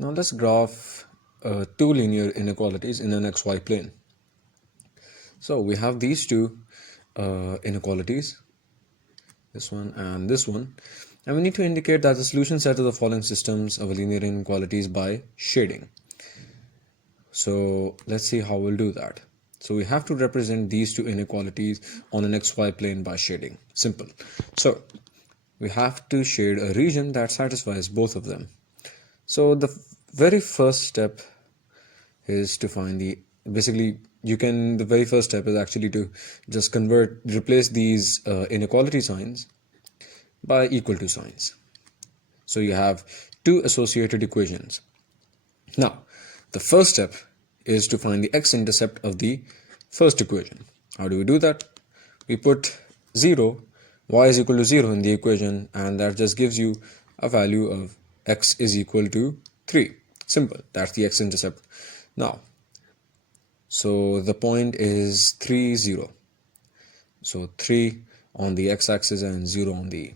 Now let's graph two linear inequalities in an xy plane. So we have these two inequalities, this one and this one, and we need to indicate that the solution set of the following systems of a linear inequalities by shading. So let's see how we'll do that. So we have to represent these two inequalities on an xy plane by shading. Simple. So we have to shade a region that satisfies both of them. So the very first step is to find the the very first step is actually to just replace these inequality signs by equal to signs. So you have two associated equations. Now, the first step is to find the x-intercept of the first equation. How do we do that? We put 0, y is equal to 0 in the equation, and that just gives you a value of x is equal to 3. Simple. That's the x-intercept. Now, so the point is 3, 0. So 3 on the x-axis and 0 on the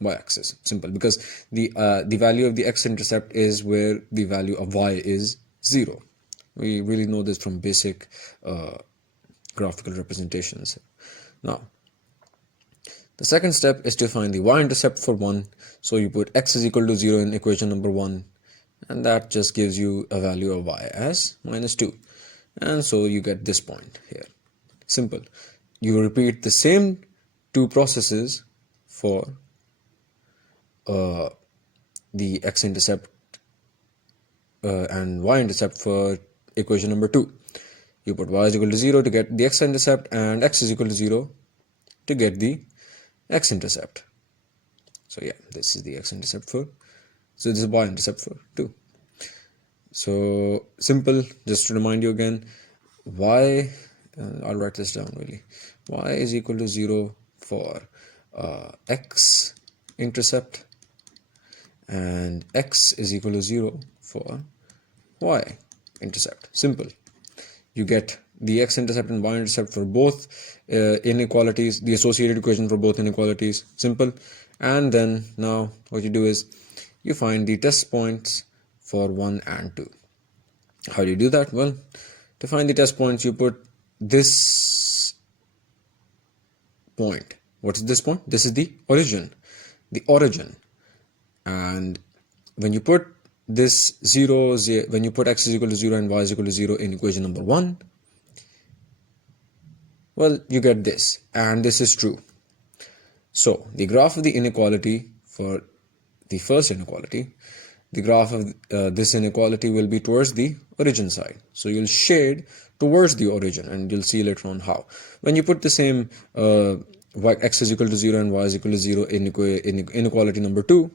y-axis. Simple, because the value of the x-intercept is where the value of y is 0. We really know this from basic graphical representations. Now, the second step is to find the y-intercept for 1. So you put x is equal to 0 in equation number 1, and that just gives you a value of y as minus 2. And so you get this point here. Simple. You repeat the same two processes for the x-intercept and y-intercept for equation number 2. You put y is equal to 0 to get the x-intercept, and x is equal to 0 to get the x-intercept. So yeah, this is the x-intercept for, so this is y-intercept for 2. So simple, just to remind you again, y, I'll write this down really, y is equal to 0 for x-intercept, and x is equal to 0 for y-intercept. Simple. You get the x-intercept and y-intercept for both inequalities, the associated equation for both inequalities. Simple. And then now what you do is you find the test points for 1 and 2. How do you do that? Well, to find the test points, you put this point. What is this point? This is the origin. The origin. And when you put this 0, when you put x is equal to 0 and y is equal to 0 in equation number 1, well, you get this, and this is true. So the graph of the inequality for the first inequality, the graph of this inequality will be towards the origin side. So you'll shade towards the origin, and you'll see later on how. When you put the same x is equal to 0 and y is equal to 0 in inequality number 2,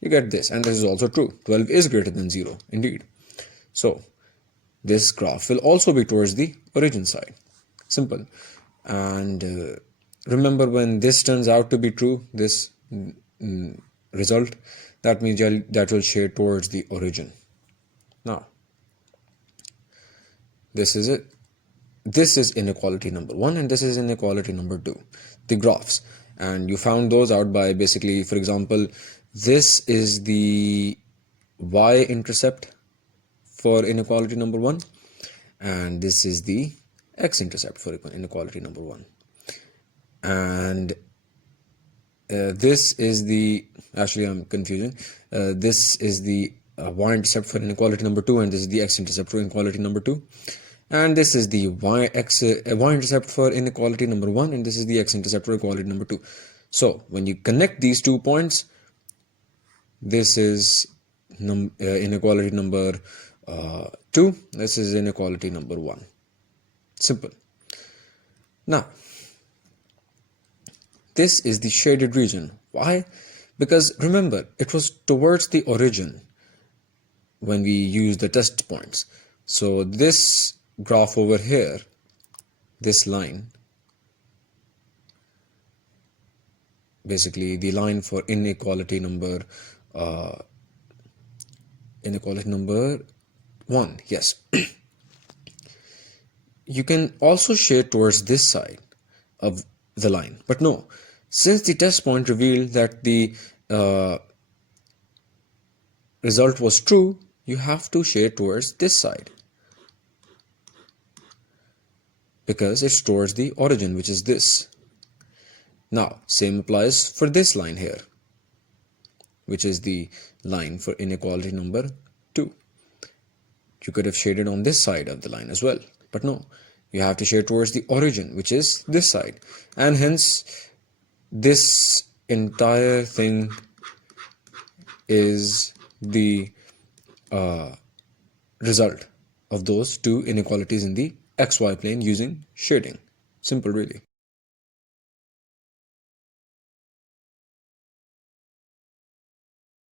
you get this, and this is also true. 12 is greater than 0, indeed. So this graph will also be towards the origin side. Simple. And remember, when this turns out to be true, this result, that means that will shade towards the origin. Now, this is it. This is inequality number 1, and this is inequality number 2. The graphs. And you found those out by basically, for example, this is the y-intercept for inequality number 1, and this is the x-intercept for inequality number 1. And this is the, actually I'm confusing, this is the y-intercept for inequality number 2, and this is the x-intercept for inequality number 2. And this is the y-intercept for inequality number 1, and this is the x-intercept for equality number 2. So when you connect these 2 points, this is inequality number 2, this is inequality number 1. Simple. Now, this is the shaded region. Why? Because remember, it was towards the origin when we used the test points. So this graph over here, this line, basically the line for inequality number 1, yes. You can also shade towards this side of the line, but no, since the test point revealed that the result was true, you have to shade towards this side, because it's towards the origin, which is this. Now, same applies for this line here, which is the line for inequality number 2. You could have shaded on this side of the line as well, but no, you have to shade towards the origin, which is this side, and hence this entire thing is the result of those two inequalities in the xy plane using shading. Simple, really.